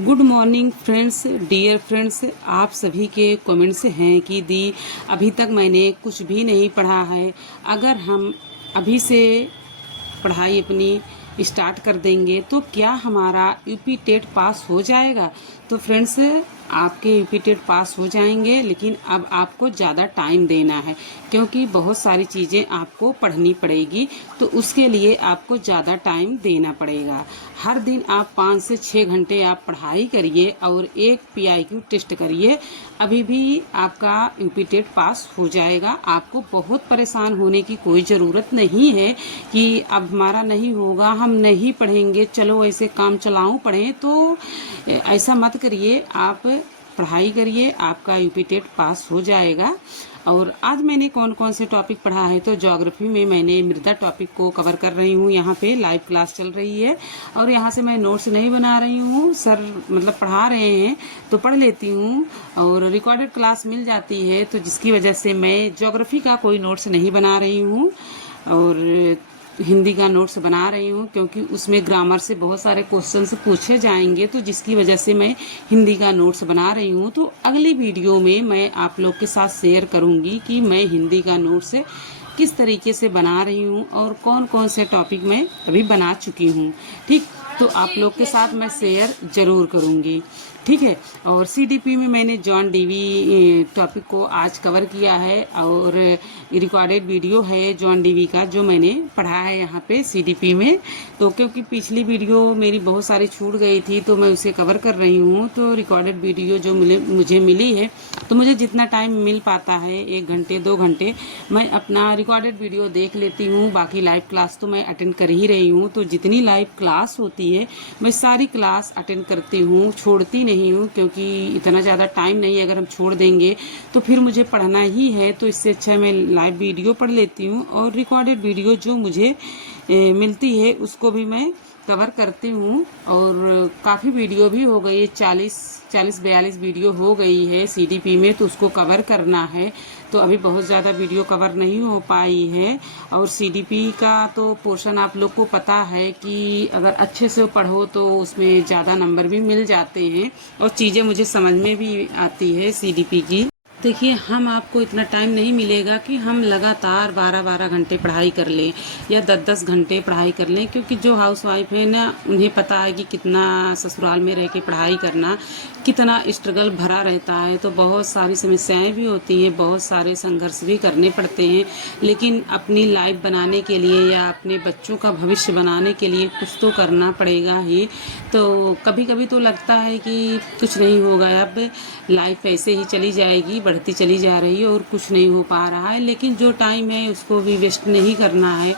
Good morning friends, dear friends. आप सभी के कमेंट्स हैं कि दी अभी तक मैंने कुछ भी नहीं पढ़ा है। अगर हम अभी से पढ़ाई अपनी स्टार्ट कर देंगे तो क्या हमारा यूपी टेट पास हो जाएगा? तो फ्रेंड्स, आपके यूपी टेट पास हो जाएंगे, लेकिन अब आपको ज़्यादा टाइम देना है क्योंकि बहुत सारी चीज़ें आपको पढ़नी पड़ेगी। तो उसके लिए आपको ज़्यादा टाइम देना पड़ेगा। हर दिन आप 5 से 6 घंटे आप पढ़ाई करिए और एक पीआईक्यू टेस्ट करिए, अभी भी आपका यूपी टेट पास हो जाएगा। आपको बहुत परेशान होने की कोई ज़रूरत नहीं है कि अब हमारा नहीं होगा, हम नहीं पढ़ेंगे, चलो ऐसे काम चलाऊं पढ़ें। तो ऐसा मत करिए, आप पढ़ाई करिए, आपका यूपी टेट पास हो जाएगा। और आज मैंने कौन कौन से टॉपिक पढ़ा है, तो ज्योग्राफी में मैंने मृदा टॉपिक को कवर कर रही हूँ। यहाँ पे लाइव क्लास चल रही है और यहाँ से मैं नोट्स नहीं बना रही हूँ, सर मतलब पढ़ा रहे हैं तो पढ़ लेती हूँ और रिकॉर्डेड क्लास मिल जाती है, तो जिसकी वजह से मैं ज्योग्राफी का कोई नोट्स नहीं बना रही हूँ और हिंदी का नोट्स बना रही हूँ क्योंकि उसमें ग्रामर से बहुत सारे क्वेश्चंस पूछे जाएंगे, तो जिसकी वजह से मैं हिंदी का नोट्स बना रही हूँ। तो अगली वीडियो में मैं आप लोग के साथ शेयर करूँगी कि मैं हिंदी का नोट्स किस तरीके से बना रही हूँ और कौन कौन से टॉपिक मैं अभी बना चुकी हूँ। ठीक, तो आप लोग के साथ मैं शेयर ज़रूर करूँगी। ठीक है। और सीडीपी में मैंने जॉन डीवी टॉपिक को आज कवर किया है और रिकॉर्डेड वीडियो है जॉन डीवी का जो मैंने पढ़ा है यहाँ पे सीडीपी में। तो क्योंकि पिछली वीडियो मेरी बहुत सारी छूट गई थी तो मैं उसे कवर कर रही हूँ। तो रिकॉर्डेड वीडियो जो मुझे मिली है, तो मुझे जितना टाइम मिल पाता है 1 घंटे 2 घंटे मैं अपना रिकॉर्डेड वीडियो देख लेती हूँ। बाकी लाइव क्लास तो मैं अटेंड कर ही रही हूँ, तो जितनी लाइव क्लास होती है मैं सारी क्लास अटेंड करती हूँ, छोड़ती नहीं हूँ क्योंकि इतना ज़्यादा टाइम नहीं है। अगर हम छोड़ देंगे तो फिर मुझे पढ़ना ही है, तो इससे अच्छा मैं लाइव वीडियो पढ़ लेती हूँ और रिकॉर्डेड वीडियो जो मुझे मिलती है उसको भी मैं कवर करती हूँ। और काफ़ी वीडियो भी हो गई है, 40-42 वीडियो हो गई है सीडीपी में, तो उसको कवर करना है। तो अभी बहुत ज़्यादा वीडियो कवर नहीं हो पाई है। और सीडीपी का तो पोर्शन आप लोग को पता है कि अगर अच्छे से पढ़ो तो उसमें ज़्यादा नंबर भी मिल जाते हैं और चीज़ें मुझे समझ में भी आती है सीडीपी की। देखिए, हम आपको इतना टाइम नहीं मिलेगा कि हम लगातार 12-12 घंटे पढ़ाई कर लें या 10-10 घंटे पढ़ाई कर लें, क्योंकि जो हाउस वाइफ है ना, उन्हें पता है कि कितना ससुराल में रह के पढ़ाई करना कितना स्ट्रगल भरा रहता है। तो बहुत सारी समस्याएं भी होती हैं, बहुत सारे संघर्ष भी करने पड़ते हैं, लेकिन अपनी लाइफ बनाने के लिए या अपने बच्चों का भविष्य बनाने के लिए कुछ तो करना पड़ेगा ही। तो कभी कभी तो लगता है कि कुछ नहीं होगा, अब लाइफ ऐसे ही चली जाएगी, बढ़ती चली जा रही है और कुछ नहीं हो पा रहा है। लेकिन जो टाइम है उसको भी वेस्ट नहीं करना है।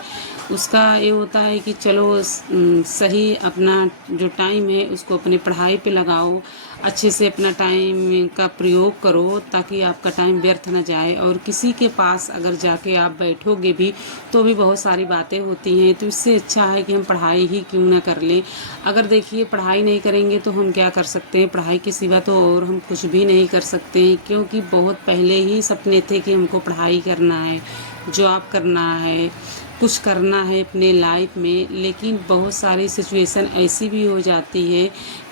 उसका ये होता है कि चलो सही अपना जो टाइम है उसको अपने पढ़ाई पे लगाओ, अच्छे से अपना टाइम का प्रयोग करो ताकि आपका टाइम व्यर्थ न जाए। और किसी के पास अगर जाके आप बैठोगे भी तो भी बहुत सारी बातें होती हैं, तो इससे अच्छा है कि हम पढ़ाई ही क्यों ना कर लें। अगर देखिए पढ़ाई नहीं करेंगे तो हम क्या कर सकते हैं, पढ़ाई के सिवा तो और हम कुछ भी नहीं कर सकते हैं, क्योंकि बहुत पहले ही सपने थे कि हमको पढ़ाई करना है, जॉब करना है, कुछ करना है अपने लाइफ में। लेकिन बहुत सारी सिचुएशन ऐसी भी हो जाती है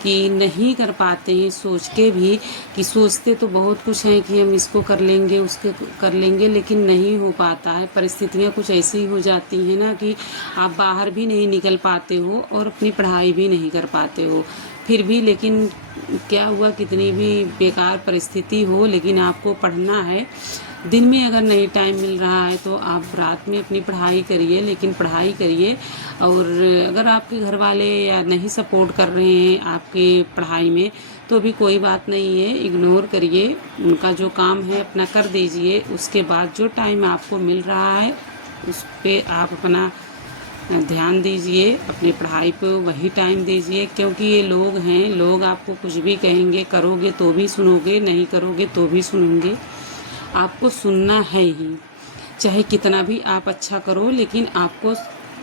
कि नहीं कर पाते हैं, सोच के भी कि सोचते तो बहुत कुछ है कि हम इसको कर लेंगे उसके कर लेंगे, लेकिन नहीं हो पाता है। परिस्थितियाँ कुछ ऐसी हो जाती हैं ना कि आप बाहर भी नहीं निकल पाते हो और अपनी पढ़ाई भी नहीं कर पाते हो। फिर भी लेकिन क्या हुआ, कितनी भी बेकार परिस्थिति हो लेकिन आपको पढ़ना है। दिन में अगर नहीं टाइम मिल रहा है तो आप रात में अपनी पढ़ाई करिए, लेकिन पढ़ाई करिए। और अगर आपके घर वाले या नहीं सपोर्ट कर रहे हैं आपके पढ़ाई में तो भी कोई बात नहीं है, इग्नोर करिए, उनका जो काम है अपना कर दीजिए। उसके बाद जो टाइम आपको मिल रहा है उस पर आप अपना ध्यान दीजिए, अपनी पढ़ाई पे वही टाइम दीजिए। क्योंकि ये लोग हैं, लोग आपको कुछ भी कहेंगे, करोगे तो भी सुनोगे, नहीं करोगे तो भी सुनोगे। आपको सुनना है ही, चाहे कितना भी आप अच्छा करो लेकिन आपको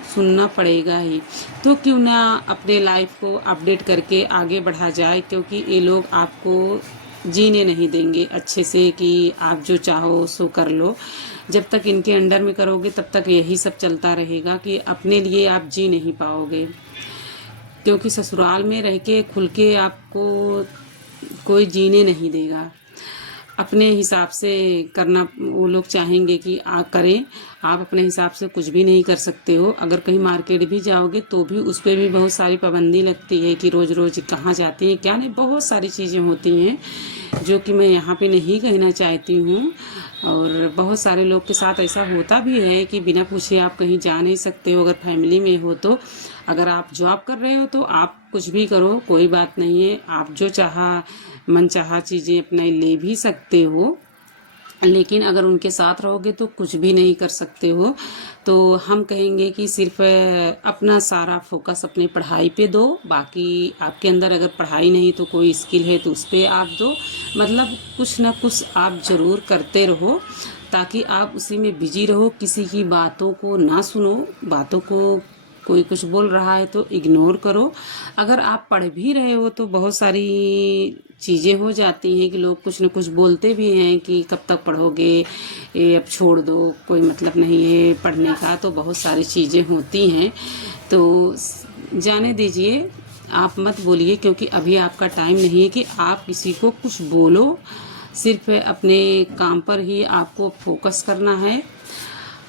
सुनना पड़ेगा ही। तो क्यों ना अपने लाइफ को अपडेट करके आगे बढ़ा जाए, क्योंकि ये लोग आपको जीने नहीं देंगे अच्छे से कि आप जो चाहो सो कर लो। जब तक इनके अंडर में करोगे तब तक यही सब चलता रहेगा कि अपने लिए आप जी नहीं पाओगे। क्योंकि ससुराल में रह के खुल के आपको कोई जीने नहीं देगा। अपने हिसाब से करना वो लोग चाहेंगे कि आप करें, आप अपने हिसाब से कुछ भी नहीं कर सकते हो। अगर कहीं मार्केट भी जाओगे तो भी उस पर भी बहुत सारी पाबंदी लगती है कि रोज़ रोज़ कहाँ जाती हैं क्या नहीं, बहुत सारी चीज़ें होती हैं जो कि मैं यहाँ पे नहीं कहना चाहती हूँ। और बहुत सारे लोग के साथ ऐसा होता भी है कि बिना पूछे आप कहीं जा नहीं सकते हो, अगर फैमिली में हो तो। अगर आप जॉब कर रहे हो तो आप कुछ भी करो, कोई बात नहीं है, आप जो चाहा मन चाहा चीज़ें अपना ले भी सकते हो, लेकिन अगर उनके साथ रहोगे तो कुछ भी नहीं कर सकते हो। तो हम कहेंगे कि सिर्फ अपना सारा फोकस अपने पढ़ाई पे दो। बाकी आपके अंदर अगर पढ़ाई नहीं तो कोई स्किल है तो उस पर आप दो, मतलब कुछ ना कुछ आप ज़रूर करते रहो ताकि आप उसी में बिजी रहो। किसी की बातों को ना सुनो, बातों को कोई कुछ बोल रहा है तो इग्नोर करो। अगर आप पढ़ भी रहे हो तो बहुत सारी चीज़ें हो जाती हैं कि लोग कुछ न कुछ बोलते भी हैं कि कब तक पढ़ोगे, ये अब छोड़ दो, कोई मतलब नहीं है पढ़ने का। तो बहुत सारी चीज़ें होती हैं, तो जाने दीजिए, आप मत बोलिए, क्योंकि अभी आपका टाइम नहीं है कि आप किसी को कुछ बोलो। सिर्फ अपने काम पर ही आपको फोकस करना है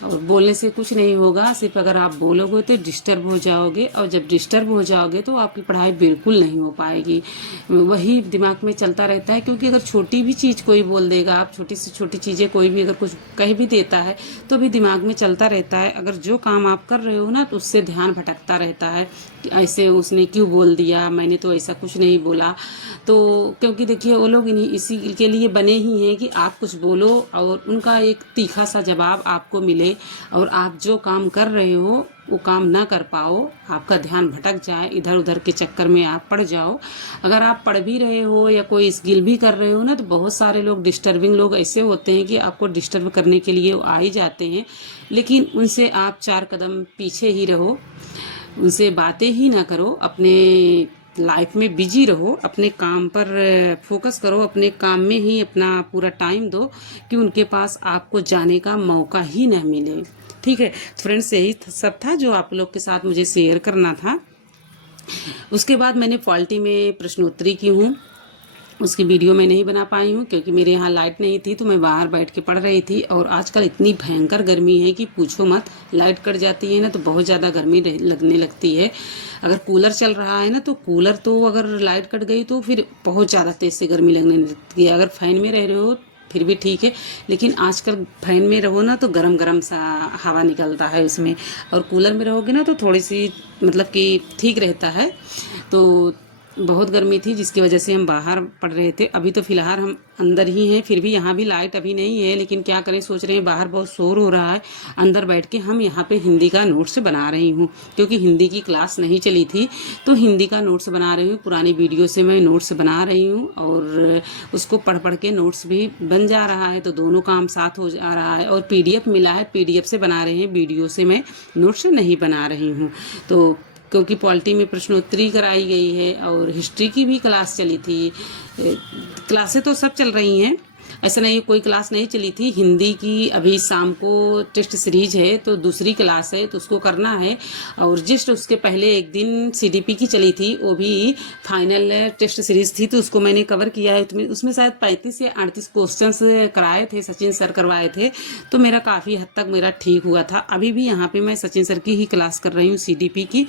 और बोलने से कुछ नहीं होगा। सिर्फ अगर आप बोलोगे तो डिस्टर्ब हो जाओगे, और जब डिस्टर्ब हो जाओगे तो आपकी पढ़ाई बिल्कुल नहीं हो पाएगी। वही दिमाग में चलता रहता है, क्योंकि अगर छोटी भी चीज़ कोई बोल देगा, आप छोटी से छोटी चीज़ें कोई भी अगर कुछ कह भी देता है तो भी दिमाग में चलता रहता है। अगर जो काम आप कर रहे हो ना तो उससे ध्यान भटकता रहता है कि ऐसे उसने क्यों बोल दिया, मैंने तो ऐसा कुछ नहीं बोला। तो क्योंकि देखिए वो लोग इसी के लिए बने ही हैं कि आप कुछ बोलो और उनका एक तीखा सा जवाब आपको मिले, और आप जो काम कर रहे हो वो काम ना कर पाओ, आपका ध्यान भटक जाए, इधर उधर के चक्कर में आप पड़ जाओ। अगर आप पढ़ भी रहे हो या कोई स्किल भी कर रहे हो ना, तो बहुत सारे लोग डिस्टर्बिंग लोग ऐसे होते हैं कि आपको डिस्टर्ब करने के लिए वो आ ही जाते हैं, लेकिन उनसे आप 4 कदम पीछे ही रहो, उनसे बातें ही ना करो, अपने लाइफ में बिजी रहो, अपने काम पर फोकस करो, अपने काम में ही अपना पूरा टाइम दो कि उनके पास आपको जाने का मौका ही ना मिले। ठीक है फ्रेंड्स, यही सब था जो आप लोग के साथ मुझे शेयर करना था। उसके बाद मैंने पॉलिटी में प्रश्नोत्तरी की हूँ, उसकी वीडियो मैं नहीं बना पाई हूँ क्योंकि मेरे यहाँ लाइट नहीं थी, तो मैं बाहर बैठ के पढ़ रही थी। और आजकल इतनी भयंकर गर्मी है कि पूछो मत, लाइट कट जाती है ना तो बहुत ज़्यादा गर्मी लगने लगती है। अगर कूलर चल रहा है ना तो कूलर तो अगर लाइट कट गई तो फिर बहुत ज़्यादा तेज़ से गर्मी लगने लगती है। अगर फैन में रह रहे हो फिर भी ठीक है, लेकिन आजकल फैन में रहो ना तो गरम गरम सा हवा निकलता है उसमें, और कूलर में रहोगे ना तो थोड़ी सी मतलब कि ठीक रहता है। तो बहुत गर्मी थी जिसकी वजह से हम बाहर पढ़ रहे थे। अभी तो फ़िलहाल हम अंदर ही हैं, फिर भी यहाँ भी लाइट अभी नहीं है, लेकिन क्या करें, सोच रहे हैं बाहर बहुत शोर हो रहा है, अंदर बैठ के हम यहाँ पे हिंदी का नोट्स बना रही हूँ, क्योंकि हिंदी की क्लास नहीं चली थी तो हिंदी का नोट्स बना रही हूँ। पुरानी वीडियो से मैं नोट्स बना रही हूँ और उसको पढ़ पढ़ के नोट्स भी बन जा रहा है, तो दोनों काम साथ हो जा रहा है। और PDF मिला है, PDF से बना रहे हैं, वीडियो से मैं नोट्स नहीं बना रही हूँ। तो क्योंकि पॉलिटी में प्रश्नोत्तरी कराई गई है और हिस्ट्री की भी क्लास चली थी, क्लासें तो सब चल रही हैं, ऐसा नहीं कोई क्लास नहीं चली थी। हिंदी की अभी शाम को टेस्ट सीरीज है तो दूसरी क्लास है तो उसको करना है, और जस्ट उसके पहले एक दिन CDP की चली थी, वो भी फाइनल टेस्ट सीरीज थी तो उसको मैंने कवर किया है। उसमें शायद 35 या 38 क्वेश्चंस कराए थे, सचिन सर करवाए थे, तो मेरा काफ़ी हद तक मेरा ठीक हुआ था। अभी भी यहाँ पे मैं सचिन सर की ही क्लास कर रही हूँ CDP की।